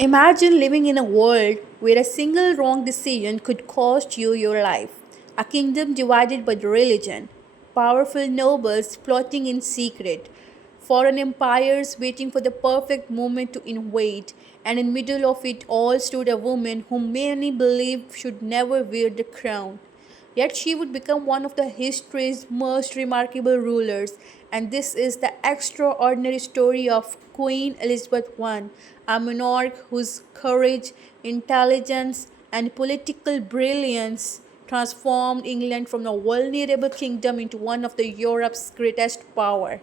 Imagine living in a world where a single wrong decision could cost you your life, a kingdom divided by religion, powerful nobles plotting in secret, foreign empires waiting for the perfect moment to invade, and in the middle of it all stood a woman whom many believed should never wear the crown. Yet she would become one of the history's most remarkable rulers, and this is the extraordinary story of Queen Elizabeth I, a monarch whose courage, intelligence, and political brilliance transformed England from a vulnerable kingdom into one of the Europe's greatest power.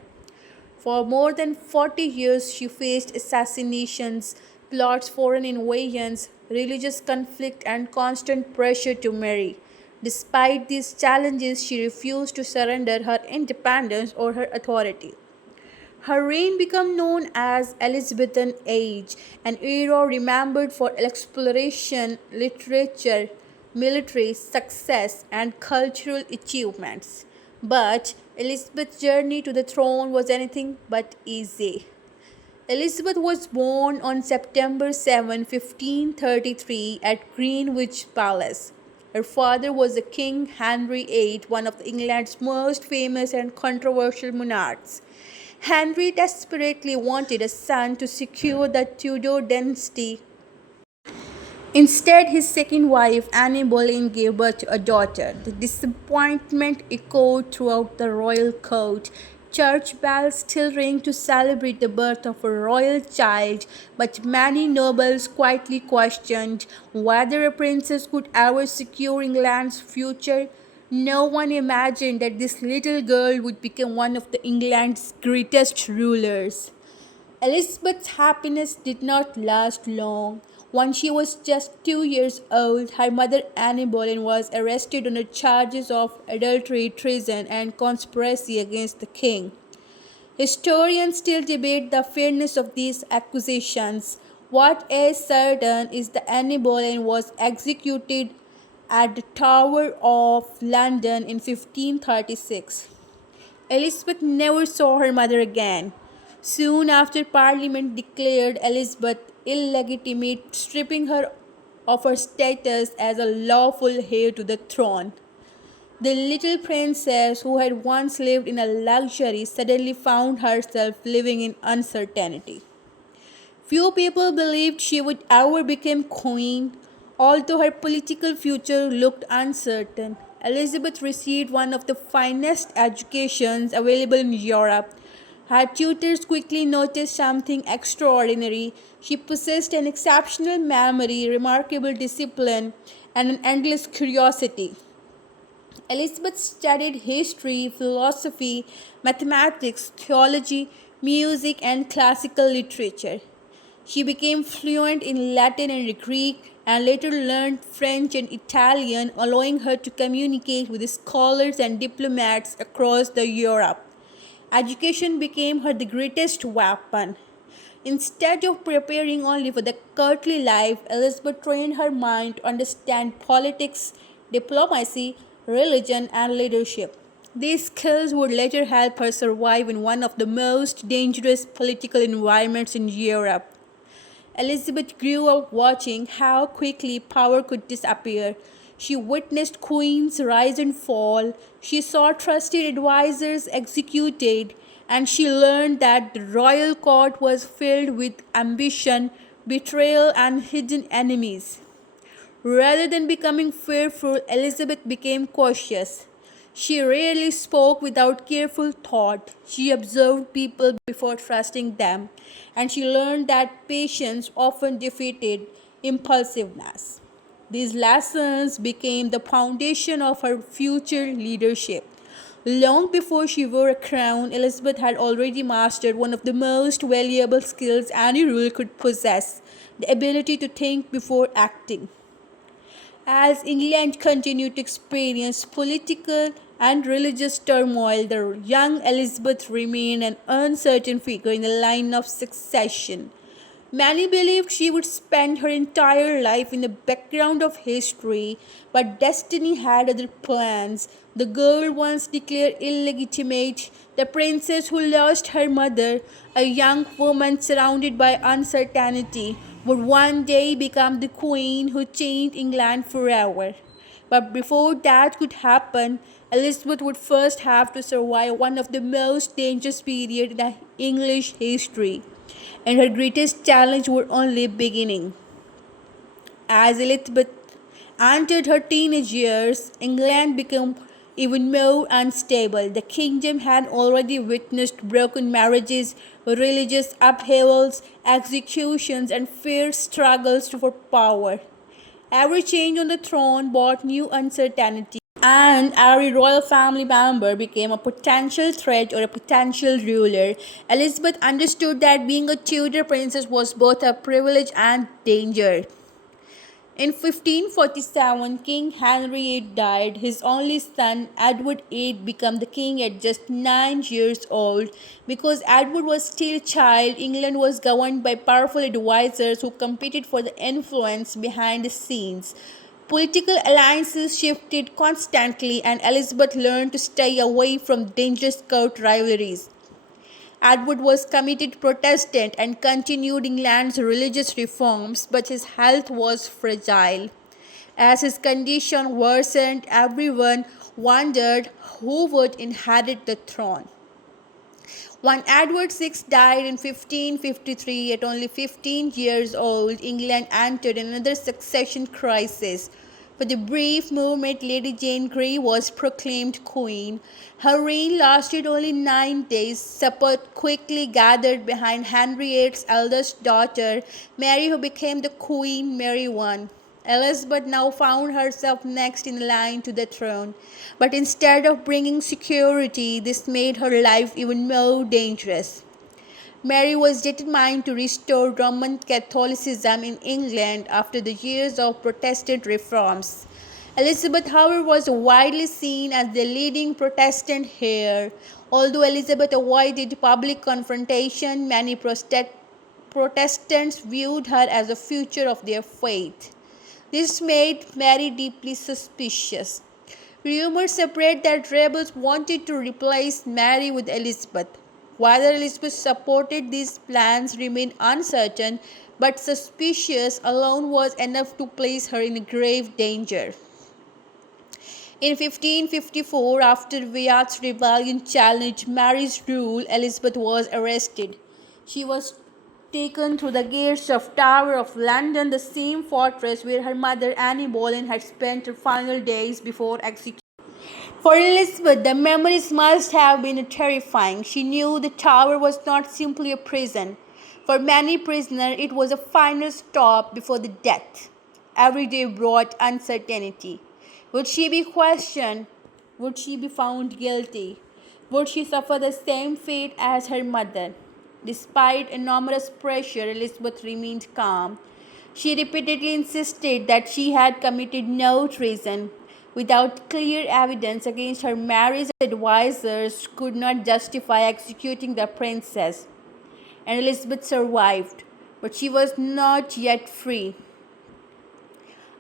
For more than 40 years, she faced assassinations, plots, foreign invasions, religious conflict, and constant pressure to marry. Despite these challenges, she refused to surrender her independence or her authority. Her reign became known as Elizabethan Age, an era remembered for exploration, literature, military success, and cultural achievements. But Elizabeth's journey to the throne was anything but easy. Elizabeth was born on September 7, 1533, at Greenwich Palace. Her father was the King Henry VIII, one of England's most famous and controversial monarchs. Henry desperately wanted a son to secure the Tudor dynasty. Instead, his second wife, Anne Boleyn, gave birth to a daughter. The disappointment echoed throughout the royal court. Church bells still rang to celebrate the birth of a royal child, but many nobles quietly questioned whether a princess could ever secure England's future. No one imagined that this little girl would become one of England's greatest rulers. Elizabeth's happiness did not last long. When she was just 2 years old, her mother Anne Boleyn was arrested on charges of adultery, treason, and conspiracy against the king. Historians still debate the fairness of these accusations. What is certain is that Anne Boleyn was executed at the Tower of London in 1536. Elizabeth never saw her mother again. Soon after, Parliament declared Elizabeth illegitimate, stripping her of her status as a lawful heir to the throne. The little princess, who had once lived in a luxury, suddenly found herself living in uncertainty. Few people believed she would ever become queen, although her political future looked uncertain. Elizabeth received one of the finest educations available in Europe. Her tutors quickly noticed something extraordinary. She possessed an exceptional memory, remarkable discipline, and an endless curiosity. Elizabeth studied history, philosophy, mathematics, theology, music, and classical literature. She became fluent in Latin and Greek and later learned French and Italian, allowing her to communicate with scholars and diplomats across Europe. Education became her the greatest weapon. Instead of preparing only for the courtly life, Elizabeth trained her mind to understand politics, diplomacy, religion, and leadership. These skills would later help her survive in one of the most dangerous political environments in Europe. Elizabeth grew up watching how quickly power could disappear. She witnessed queens rise and fall. She saw trusted advisors executed, and she learned that the royal court was filled with ambition, betrayal, and hidden enemies. Rather than becoming fearful, Elizabeth became cautious. She rarely spoke without careful thought. She observed people before trusting them, and she learned that patience often defeated impulsiveness. These lessons became the foundation of her future leadership. Long before she wore a crown, Elizabeth had already mastered one of the most valuable skills any ruler could possess, the ability to think before acting. As England continued to experience political and religious turmoil, the young Elizabeth remained an uncertain figure in the line of succession. Many believed she would spend her entire life in the background of history, but destiny had other plans. The girl once declared illegitimate, the princess who lost her mother, a young woman surrounded by uncertainty, would one day become the queen who changed England forever. But before that could happen, Elizabeth would first have to survive one of the most dangerous periods in the English history, and her greatest challenge were only beginning. As Elizabeth entered her teenage years, England became even more unstable. The kingdom had already witnessed broken marriages, religious upheavals, executions, and fierce struggles for power. Every change on the throne brought new uncertainty, and every royal family member became a potential threat or a potential ruler. Elizabeth understood that being a Tudor princess was both a privilege and danger. In 1547, King Henry VIII died. His only son, Edward VIII, became the king at just 9 years old. Because Edward was still a child, England was governed by powerful advisors who competed for the influence behind the scenes. Political alliances shifted constantly, and Elizabeth learned to stay away from dangerous court rivalries. Edward was committed Protestant and continued England's religious reforms, but his health was fragile. As his condition worsened, everyone wondered who would inherit the throne. When Edward VI died in 1553 at only 15 years old, England entered another succession crisis. For the brief moment, Lady Jane Grey was proclaimed queen. Her reign lasted only 9 days. Support quickly gathered behind Henry VIII's eldest daughter, Mary, who became the Queen Mary I. Elizabeth now found herself next in line to the throne, but instead of bringing security, this made her life even more dangerous. Mary was determined to restore Roman Catholicism in England after the years of Protestant reforms. Elizabeth, however, was widely seen as the leading Protestant heir. Although Elizabeth avoided public confrontation, many Protestants viewed her as a future of their faith. This made Mary deeply suspicious. Rumors spread that rebels wanted to replace Mary with Elizabeth. Whether Elizabeth supported these plans remained uncertain, but suspicious alone was enough to place her in grave danger. In 1554, after VIII's rebellion challenged Mary's rule, Elizabeth was arrested. She was taken through the gates of Tower of London, the same fortress where her mother Anne Boleyn had spent her final days before execution. For Elizabeth, the memories must have been terrifying. She knew the Tower was not simply a prison. For many prisoners, it was a final stop before the death. Every day brought uncertainty. Would she be questioned? Would she be found guilty? Would she suffer the same fate as her mother? Despite enormous pressure, Elizabeth remained calm. She repeatedly insisted that she had committed no treason. Without clear evidence against her, Mary's advisors could not justify executing the princess. And Elizabeth survived, but she was not yet free.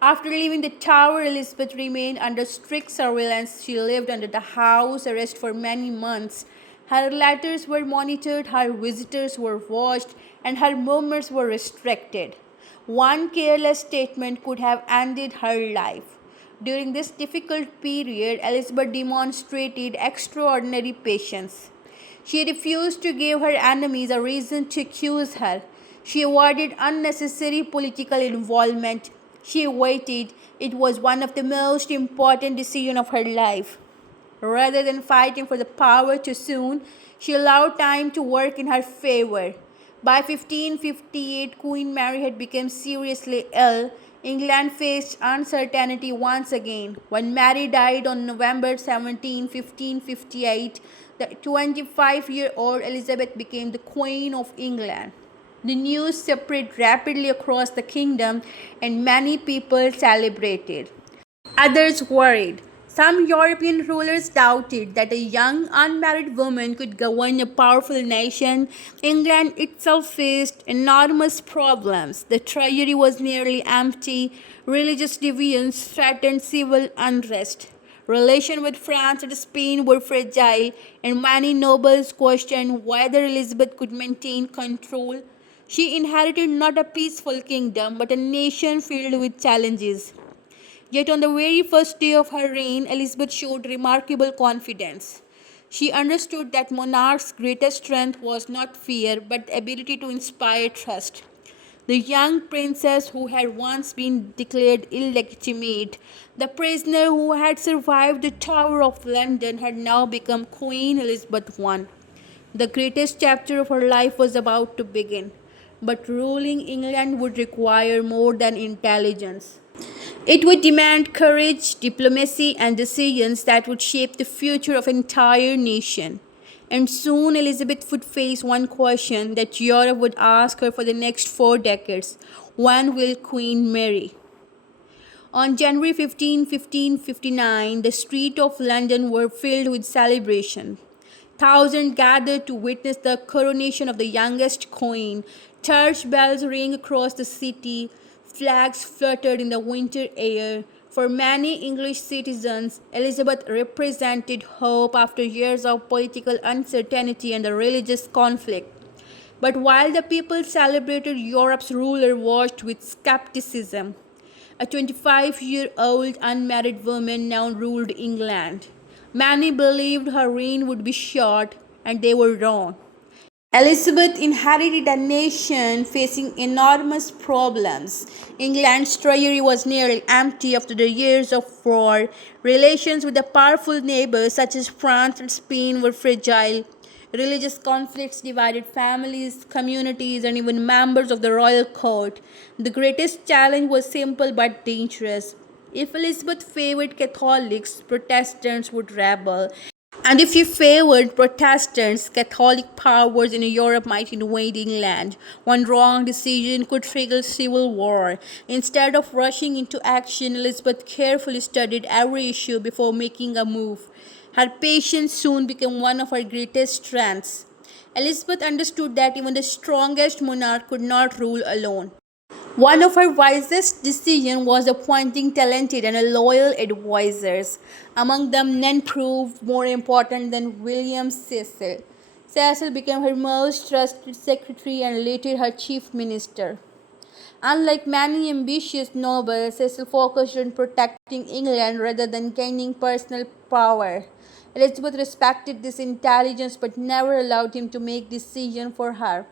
After leaving the Tower, Elizabeth remained under strict surveillance. She lived under the house arrest for many months. Her letters were monitored, her visitors were watched, and her movements were restricted. One careless statement could have ended her life. During this difficult period, Elizabeth demonstrated extraordinary patience. She refused to give her enemies a reason to accuse her. She avoided unnecessary political involvement. She waited. It was one of the most important decisions of her life. Rather than fighting for the power too soon, she allowed time to work in her favor. By 1558, Queen Mary had become seriously ill. England faced uncertainty once again. When Mary died on November 17, 1558, the 25-year-old Elizabeth became the Queen of England. The news spread rapidly across the kingdom, and many people celebrated. Others worried. Some European rulers doubted that a young, unmarried woman could govern a powerful nation. England itself faced enormous problems. The treasury was nearly empty. Religious divisions threatened civil unrest. Relations with France and Spain were fragile, and many nobles questioned whether Elizabeth could maintain control. She inherited not a peaceful kingdom but a nation filled with challenges. Yet on the very first day of her reign, Elizabeth showed remarkable confidence. She understood that monarch's greatest strength was not fear but the ability to inspire trust. The young princess who had once been declared illegitimate, the prisoner who had survived the Tower of London, had now become Queen Elizabeth I. The greatest chapter of her life was about to begin, but ruling England would require more than intelligence. It would demand courage, diplomacy, and decisions that would shape the future of an entire nation. And soon Elizabeth would face one question that Europe would ask her for the next 4 decades: when will Queen marry? On January 15, 1559, the streets of London were filled with celebration. Thousands gathered to witness the coronation of the youngest queen. Church bells rang across the city, flags fluttered in the winter air. For many English citizens, Elizabeth represented hope after years of political uncertainty and religious conflict. But while the people celebrated, Europe's ruler watched with skepticism. A 25-year-old unmarried woman now ruled England. Many believed her reign would be short, and they were wrong. Elizabeth inherited a nation facing enormous problems. England's treasury was nearly empty after the years of war. Relations with the powerful neighbors such as France and Spain were fragile. Religious conflicts divided families, communities, and even members of the royal court. The greatest challenge was simple but dangerous. If Elizabeth favored Catholics, Protestants would rebel. And if she favored Protestants, Catholic powers in Europe might invade England. One wrong decision could trigger civil war. Instead of rushing into action, Elizabeth carefully studied every issue before making a move. Her patience soon became one of her greatest strengths. Elizabeth understood that even the strongest monarch could not rule alone. One of her wisest decisions was appointing talented and loyal advisors. Among them, none proved more important than William Cecil. Cecil became her most trusted secretary and later her chief minister. Unlike many ambitious nobles, Cecil focused on protecting England rather than gaining personal power. Elizabeth respected this intelligence but never allowed him to make decisions for her.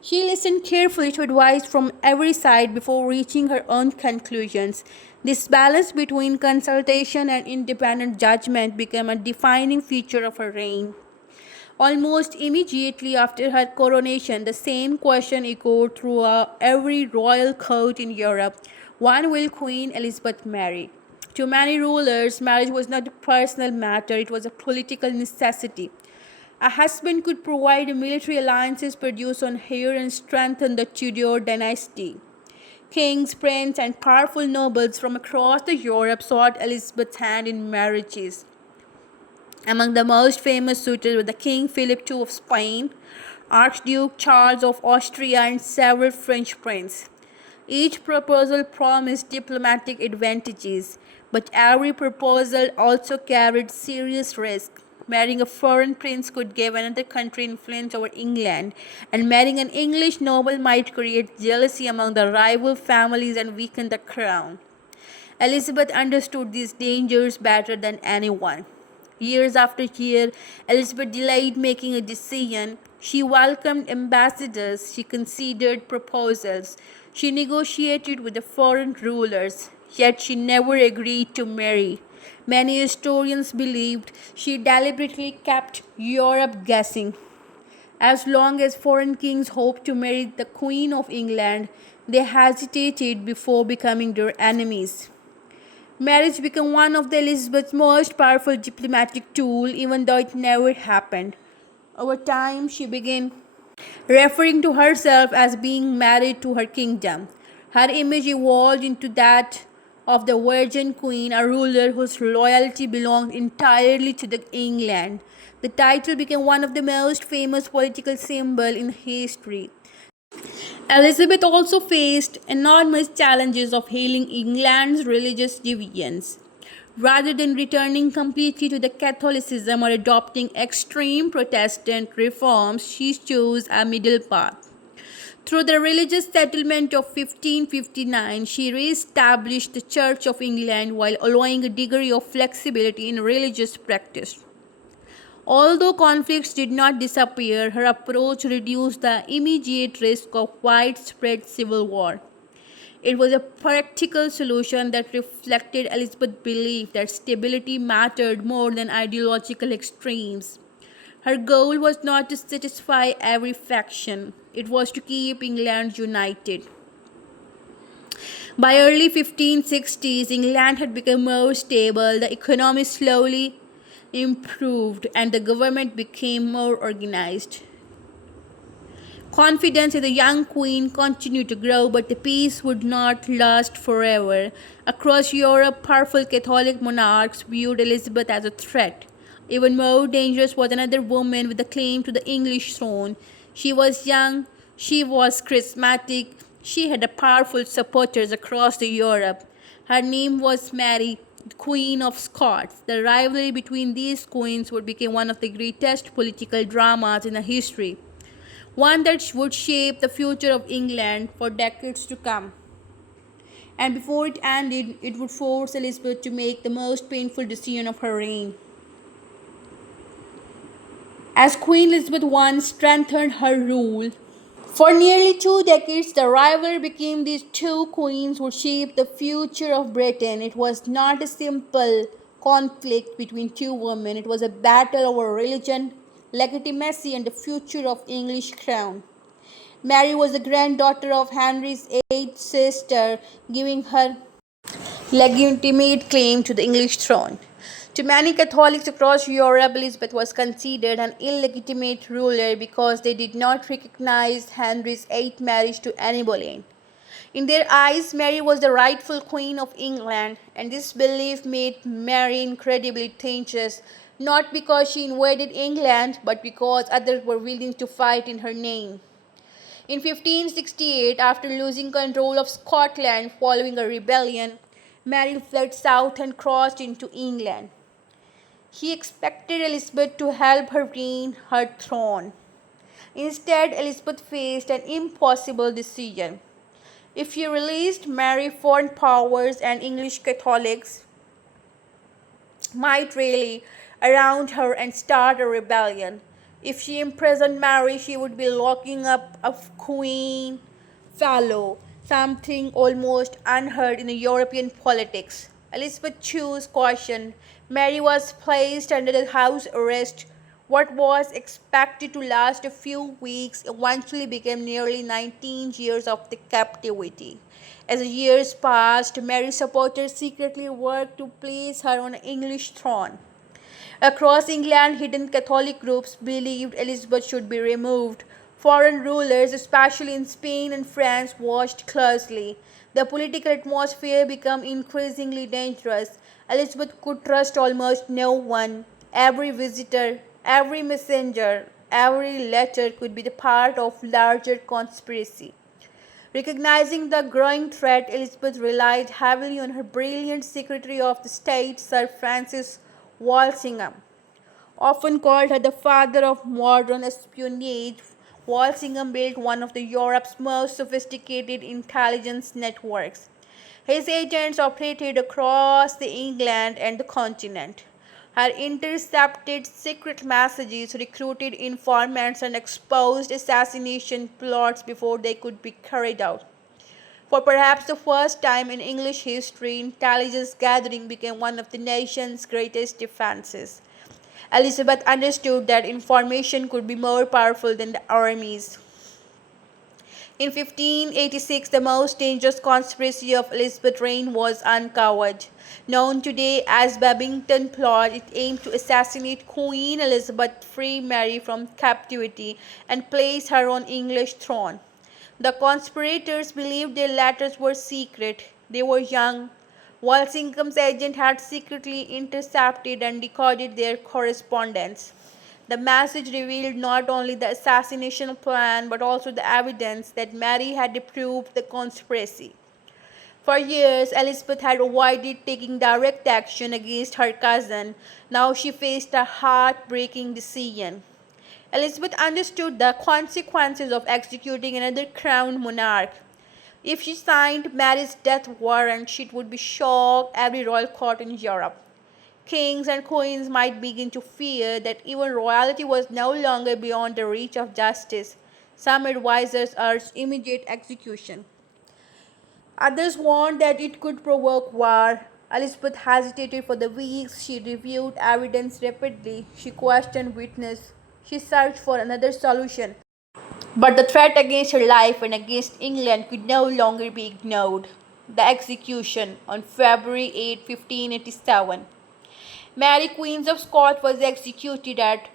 She listened carefully to advice from every side before reaching her own conclusions. This balance between consultation and independent judgment became a defining feature of her reign. Almost immediately after her coronation, the same question echoed through every royal court in Europe: when will Queen Elizabeth marry? To many rulers, marriage was not a personal matter, it was a political necessity. A husband could provide military alliances, produce on heir, and strengthen the Tudor dynasty. Kings, princes, and powerful nobles from across the Europe sought Elizabeth's hand in marriages. Among the most famous suitors were the King Philip II of Spain, Archduke Charles of Austria, and several French princes. Each proposal promised diplomatic advantages, but every proposal also carried serious risk. Marrying a foreign prince could give another country influence over England, and marrying an English noble might create jealousy among the rival families and weaken the crown. Elizabeth understood these dangers better than anyone. Years after year, Elizabeth delayed making a decision. She welcomed ambassadors, she considered proposals, she negotiated with the foreign rulers, yet she never agreed to marry. Many historians believed she deliberately kept Europe guessing. As long as foreign kings hoped to marry the Queen of England, they hesitated before becoming their enemies. Marriage became one of the Elizabeth's most powerful diplomatic tools, even though it never happened. Over time, she began referring to herself as being married to her kingdom. Her image evolved into that of the Virgin Queen, a ruler whose loyalty belonged entirely to England. The title became one of the most famous political symbols in history. Elizabeth also faced enormous challenges of healing England's religious divisions. Rather than returning completely to the Catholicism or adopting extreme Protestant reforms, she chose a middle path. Through the religious settlement of 1559, she re-established the Church of England while allowing a degree of flexibility in religious practice. Although conflicts did not disappear, her approach reduced the immediate risk of widespread civil war. It was a practical solution that reflected Elizabeth's belief that stability mattered more than ideological extremes. Her goal was not to satisfy every faction, it was to keep England united. By early 1560s, England had become more stable, the economy slowly improved, and the government became more organized. Confidence in the young queen continued to grow, but the peace would not last forever. Across Europe, powerful Catholic monarchs viewed Elizabeth as a threat. Even more dangerous was another woman with a claim to the English throne. She was young, she was charismatic, she had powerful supporters across Europe. Her name was Mary, Queen of Scots. The rivalry between these queens would become one of the greatest political dramas in history, one that would shape the future of England for decades to come. And before it ended, it would force Elizabeth to make the most painful decision of her reign. As Queen Elizabeth I strengthened her rule, for nearly 2 decades, the rivalry between these two queens would shape the future of Britain. It was not a simple conflict between two women, it was a battle over religion, legitimacy, and the future of English crown. Mary was the granddaughter of Henry's eighth sister, giving her legitimate claim to the English throne. To many Catholics across Europe, Elizabeth was considered an illegitimate ruler because they did not recognize Henry's eighth marriage to Anne Boleyn. In their eyes, Mary was the rightful Queen of England, and this belief made Mary incredibly dangerous, not because she invaded England, but because others were willing to fight in her name. In 1568, after losing control of Scotland following a rebellion, Mary fled south and crossed into England. He expected Elizabeth to help her regain her throne. Instead, Elizabeth faced an impossible decision. If she released Mary, foreign powers and English Catholics might rally around her and start a rebellion. If she imprisoned Mary, she would be locking up a queen fellow, something almost unheard in European politics. Elizabeth chose caution. Mary was placed under the house arrest. What was expected to last a few weeks eventually became nearly 19 years of the captivity. As the years passed, Mary's supporters secretly worked to place her on an English throne. Across England, hidden Catholic groups believed Elizabeth should be removed. Foreign rulers, especially in Spain and France, watched closely. The political atmosphere became increasingly dangerous. Elizabeth could trust almost no one. Every visitor, every messenger, every letter could be the part of larger conspiracy. Recognizing the growing threat, Elizabeth relied heavily on her brilliant Secretary of the State, Sir Francis Walsingham. Often called her the father of modern espionage, Walsingham built one of Europe's most sophisticated intelligence networks. His agents operated across the England and the continent. Her intercepted secret messages, recruited informants, and exposed assassination plots before they could be carried out. For perhaps the first time in English history, intelligence gathering became one of the nation's greatest defenses. Elizabeth understood that information could be more powerful than the armies. In 1586, the most dangerous conspiracy of Elizabeth's reign was uncovered. Known today as Babington Plot, it aimed to assassinate Queen Elizabeth, free Mary from captivity, and place her on English throne. The conspirators believed their letters were secret. They were young. Walsingham's agent had secretly intercepted and decoded their correspondence. The message revealed not only the assassination plan but also the evidence that Mary had approved the conspiracy. For years, Elizabeth had avoided taking direct action against her cousin. Now she faced a heartbreaking decision. Elizabeth understood the consequences of executing another crowned monarch. If she signed Mary's death warrant, it would be shock every royal court in Europe. Kings and queens might begin to fear that even royalty was no longer beyond the reach of justice. Some advisers urged immediate execution. Others warned that it could provoke war. Elizabeth hesitated for the weeks. She reviewed evidence rapidly. She questioned witnesses. She searched for another solution. But the threat against her life and against England could no longer be ignored. The execution on February 8, 1587. Mary, Queen of Scots, was executed at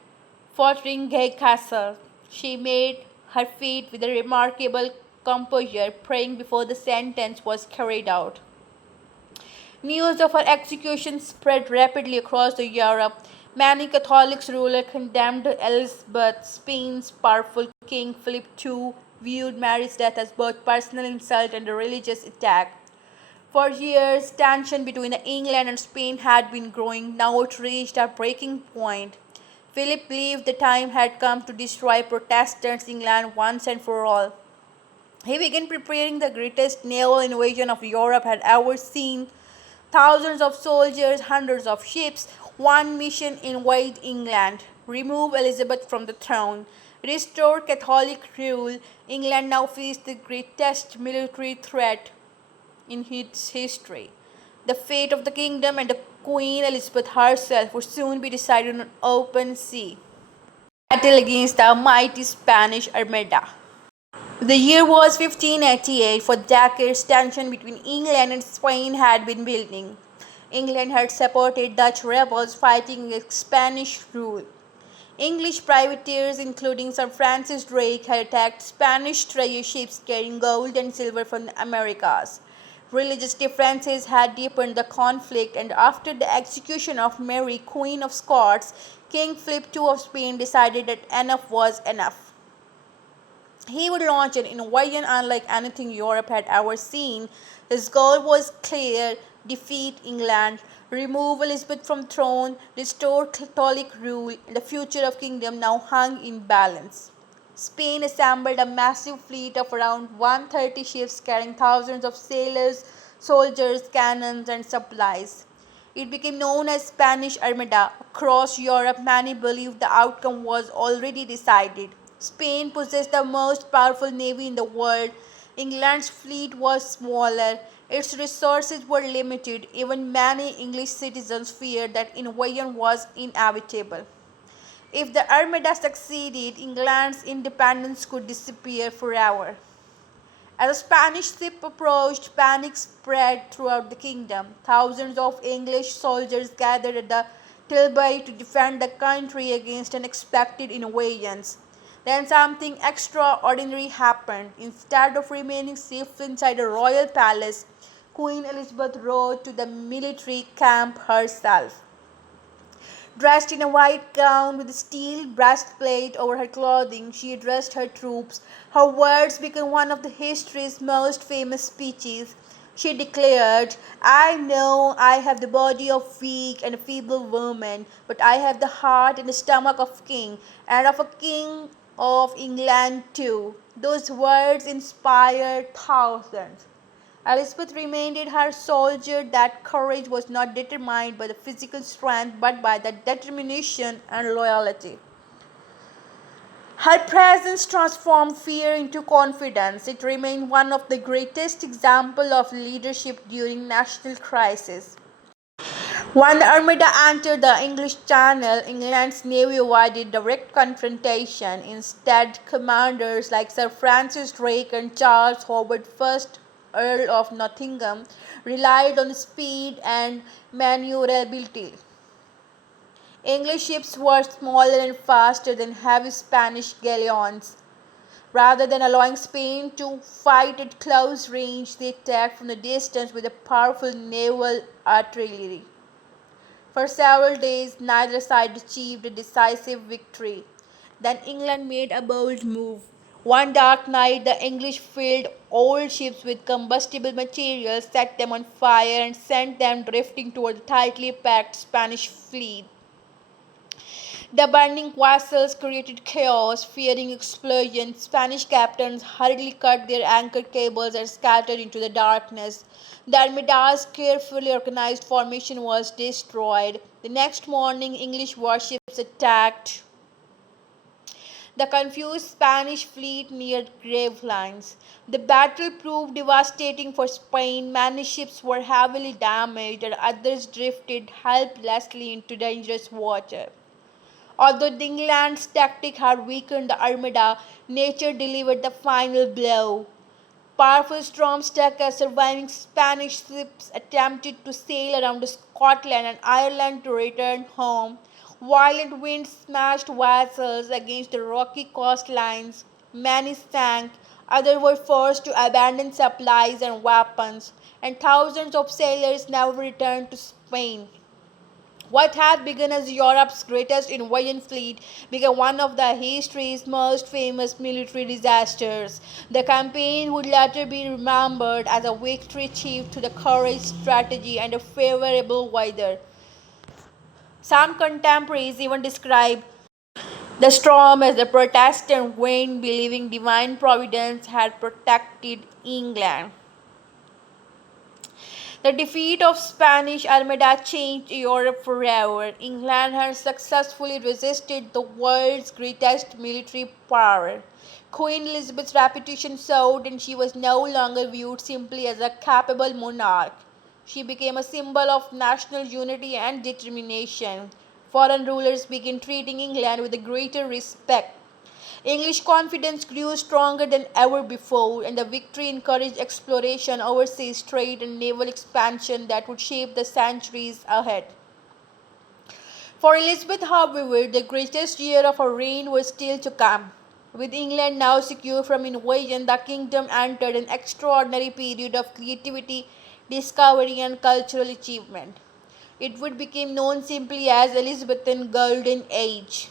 Fotheringay Castle. She made her fate with a remarkable composure, praying before the sentence was carried out. News of her execution spread rapidly across Europe. Many Catholic rulers condemned Elizabeth. Spain's powerful King Philip II viewed Mary's death as both personal insult and a religious attack. For years, tension between England and Spain had been growing. Now it reached a breaking point. Philip believed the time had come to destroy Protestant England once and for all. He began preparing the greatest naval invasion of Europe had ever seen. Thousands of soldiers, hundreds of ships, one mission: invade England, remove Elizabeth from the throne, restore Catholic rule. England now faced the greatest military threat in its history. The fate of the kingdom and the Queen Elizabeth herself would soon be decided on open sea. Battle against the mighty Spanish Armada. The year was 1588. For decades, tension between England and Spain had been building. England had supported Dutch rebels fighting against Spanish rule. English privateers, including Sir Francis Drake, had attacked Spanish treasure ships carrying gold and silver from the Americas. Religious differences had deepened the conflict, and after the execution of Mary, Queen of Scots, King Philip II of Spain decided that enough was enough. He would launch an invasion unlike anything Europe had ever seen. His goal was clear: defeat England, remove Elizabeth from throne, restore Catholic rule, and the future of kingdom now hung in balance. Spain assembled a massive fleet of around 130 ships carrying thousands of sailors, soldiers, cannons, and supplies. It became known as Spanish Armada. Across Europe, many believed the outcome was already decided. Spain possessed the most powerful navy in the world. England's fleet was smaller. Its resources were limited. Even many English citizens feared that invasion was inevitable. If the Armada succeeded, England's independence could disappear forever. As the Spanish ship approached, panic spread throughout the kingdom. Thousands of English soldiers gathered at the Tilbury to defend the country against unexpected invasions. Then something extraordinary happened. Instead of remaining safe inside a royal palace, Queen Elizabeth rode to the military camp herself. Dressed in a white gown with a steel breastplate over her clothing, she addressed her troops. Her words became one of the history's most famous speeches. She declared, "I know I have the body of weak and feeble woman, but I have the heart and the stomach of a king, and of a king of England too." Those words inspired thousands. Elizabeth reminded her soldiers that courage was not determined by the physical strength but by the determination and loyalty. Her presence transformed fear into confidence. It remained one of the greatest examples of leadership during national crisis. When the Armada entered the English Channel, England's navy avoided direct confrontation. Instead, commanders like Sir Francis Drake and Charles Howard, 1st Earl of Nottingham, relied on speed and maneuverability. English ships were smaller and faster than heavy Spanish galleons. Rather than allowing Spain to fight at close range, they attacked from the distance with a powerful naval artillery. For several days, neither side achieved a decisive victory. Then England made a bold move. One dark night, the English filled old ships with combustible materials, set them on fire, and sent them drifting toward the tightly packed Spanish fleet. The burning vessels created chaos, fearing explosions. Spanish captains hurriedly cut their anchor cables and scattered into the darkness. The Armada's carefully organized formation was destroyed. The next morning, English warships attacked the confused Spanish fleet near Gravelines. The battle proved devastating for Spain. Many ships were heavily damaged and others drifted helplessly into dangerous water. Although England's tactic had weakened the Armada, nature delivered the final blow. Powerful storms struck as surviving Spanish ships attempted to sail around Scotland and Ireland to return home. Violent winds smashed vessels against the rocky coastlines. Many sank, others were forced to abandon supplies and weapons, and thousands of sailors never returned to Spain. What had begun as Europe's greatest invasion fleet became one of the history's most famous military disasters. The campaign would later be remembered as a victory achieved through the courage, strategy, and a favorable weather. Some contemporaries even describe the storm as the Protestant wind, believing divine providence had protected England. The defeat of Spanish Armada changed Europe forever. England had successfully resisted the world's greatest military power. Queen Elizabeth's reputation soared and she was no longer viewed simply as a capable monarch. She became a symbol of national unity and determination. Foreign rulers began treating England with a greater respect. English confidence grew stronger than ever before, and the victory encouraged exploration, overseas trade, and naval expansion that would shape the centuries ahead. For Elizabeth, however, the greatest year of her reign was still to come. With England now secure from invasion, the kingdom entered an extraordinary period of creativity, discovery, and cultural achievement. It would become known simply as Elizabethan Golden Age.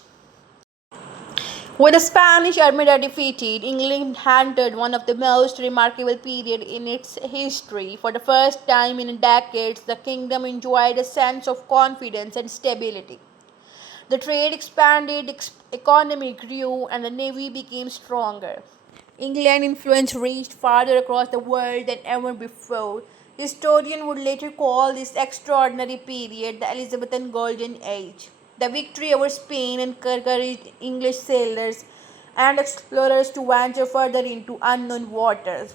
With the Spanish Armada defeated, England entered one of the most remarkable periods in its history. For the first time in decades, the kingdom enjoyed a sense of confidence and stability. The trade expanded, economy grew, and the navy became stronger. England's influence reached farther across the world than ever before. Historians would later call this extraordinary period the Elizabethan Golden Age. The victory over Spain encouraged English sailors and explorers to venture further into unknown waters.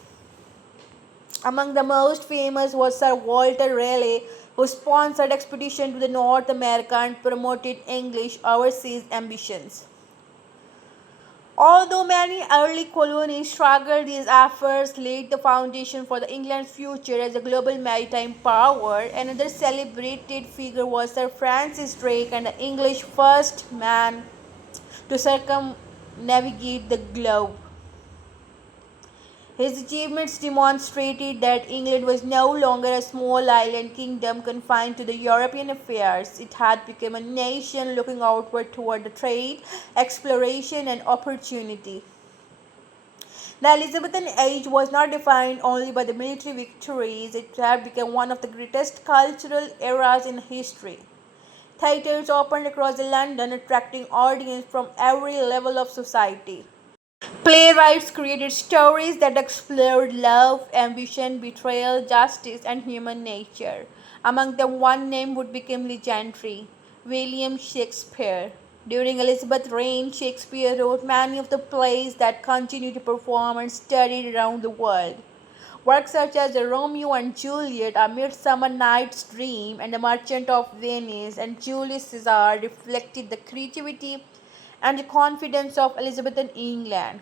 Among the most famous was Sir Walter Raleigh, who sponsored expeditions to the North America and promoted English overseas ambitions. Although many early colonies struggled, these efforts laid the foundation for the England's future as a global maritime power. Another celebrated figure was Sir Francis Drake, and the English first man to circumnavigate the globe. His achievements demonstrated that England was no longer a small island kingdom confined to the European affairs. It had become a nation looking outward toward the trade, exploration, and opportunity. The Elizabethan age was not defined only by the military victories, it had become one of the greatest cultural eras in history. Theatres opened across London, attracting audiences from every level of society. Playwrights created stories that explored love, ambition, betrayal, justice, and human nature. Among them, one name would become legendary: William Shakespeare. During Elizabeth's reign, Shakespeare wrote many of the plays that continue to perform and studied around the world. Works such as Romeo and Juliet, A Midsummer Night's Dream, and The Merchant of Venice and Julius Caesar reflected the creativity and the confidence of Elizabethan England.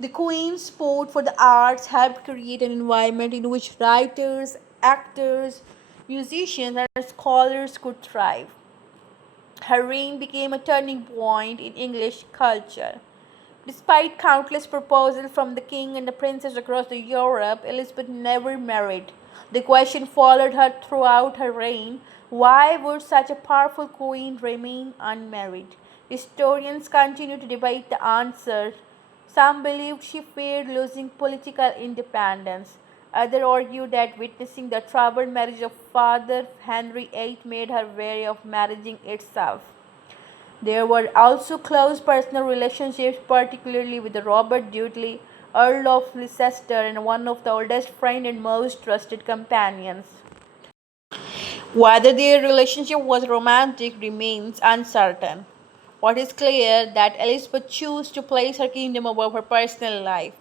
The Queen's support for the arts helped create an environment in which writers, actors, musicians, and scholars could thrive. Her reign became a turning point in English culture. Despite countless proposals from the king and the princess across Europe, Elizabeth never married. The question followed her throughout her reign: why would such a powerful queen remain unmarried? Historians continue to debate the answer. Some believed she feared losing political independence. Others argued that witnessing the troubled marriage of Father Henry VIII made her wary of marrying itself. There were also close personal relationships, particularly with Robert Dudley, Earl of Leicester, and one of the oldest friends and most trusted companions. Whether their relationship was romantic remains uncertain. What is clear that Elizabeth chose to place her kingdom above her personal life.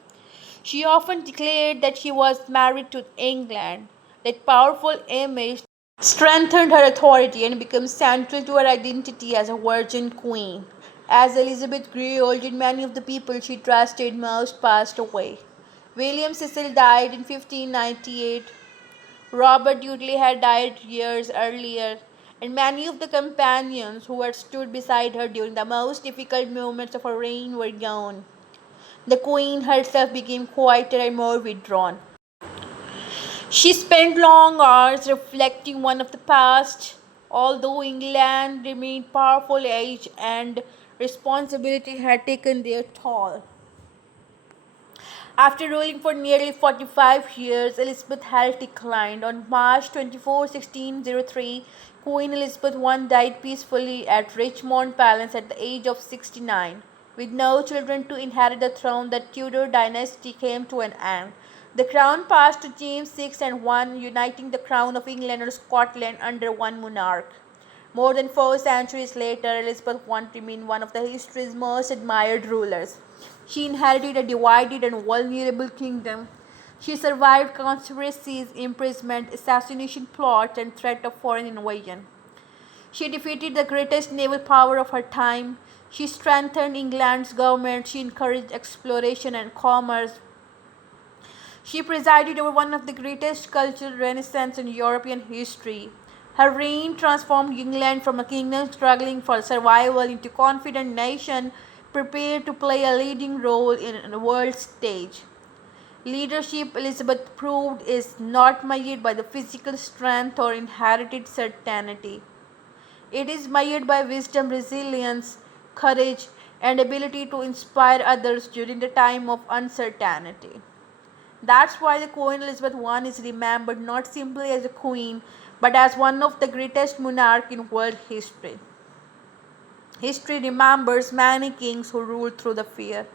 She often declared that she was married to England. That powerful image strengthened her authority and became central to her identity as a virgin queen. As Elizabeth grew older, many of the people she trusted most passed away. William Cecil died in 1598. Robert Dudley had died years earlier, and many of the companions who had stood beside her during the most difficult moments of her reign were gone. The Queen herself became quieter and more withdrawn. She spent long hours reflecting on the past. Although England remained powerful, age and responsibility had taken their toll. After ruling for nearly 45 years, Elizabeth's health declined. On March 24, 1603, Queen Elizabeth I died peacefully at Richmond Palace at the age of 69. With no children to inherit the throne, the Tudor dynasty came to an end. The crown passed to James VI and I, uniting the crown of England and Scotland under one monarch. More than 4 centuries later, Elizabeth I remained one of the history's most admired rulers. She inherited a divided and vulnerable kingdom. She survived conspiracies, imprisonment, assassination plots, and threat of foreign invasion. She defeated the greatest naval power of her time. She strengthened England's government. She encouraged exploration and commerce. She presided over one of the greatest cultural renaissance in European history. Her reign transformed England from a kingdom struggling for survival into a confident nation prepared to play a leading role in the world stage. Leadership, Elizabeth proved, is not measured by the physical strength or inherited certainty. It is measured by wisdom, resilience, courage, and ability to inspire others during the time of uncertainty. That's why the Queen Elizabeth I is remembered not simply as a queen, but as one of the greatest monarchs in world history. History remembers many kings who ruled through the fear.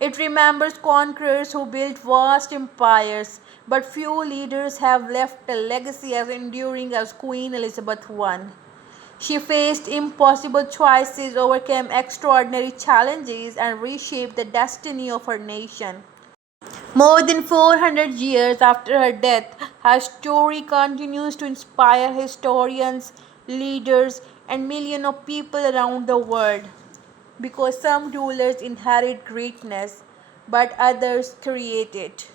It remembers conquerors who built vast empires, but few leaders have left a legacy as enduring as Queen Elizabeth I. She faced impossible choices, overcame extraordinary challenges, and reshaped the destiny of her nation. More than 400 years after her death, her story continues to inspire historians, leaders, and millions of people around the world. Because some rulers inherit greatness, but others create it.